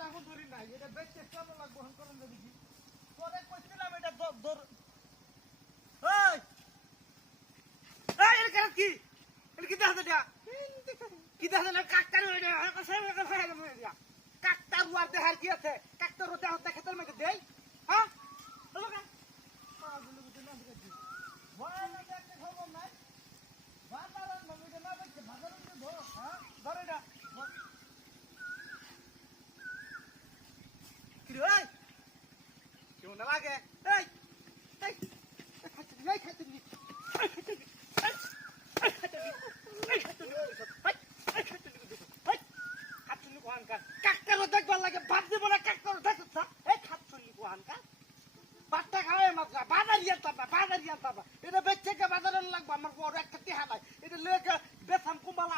এখন ধরি নাই এটা বেচতে কেমন লাগবো এখন করেন যদি কি পরে কইছিলাম এটা দর এই এই এর কাজ কি এর কি দাদা এটা কি দাদা না কাকতার হইছে এখন সব কথা খাইলাম এটা কাকতার ওয়ার দেহার কি আছে কাকতার ওটা হতে খেতের মধ্যে দেই হ্যাঁ হলো কেন পাগল বুঝে না বুঝি বড় লাগে একটা খবর নাই বাজার মধ্যে না বেচতে বাজার মধ্যে ধর হ্যাঁ ধর এটা কি রে কেউ না লাগে এই এই খাচ্ছি নাই খাচ্ছি নি কাকতারও দেখবার লাগে ভাত দিব না কাকতারও দেখছ এই খাচ্ছি কোহানকা বাচ্চা খাওয়াই মাত্র বাজার ইয়ান এটা বেচছে বাজারে লাগবে আমার বড় একটা টিহা নাই এটা লেগে বেসাম কুম্বালা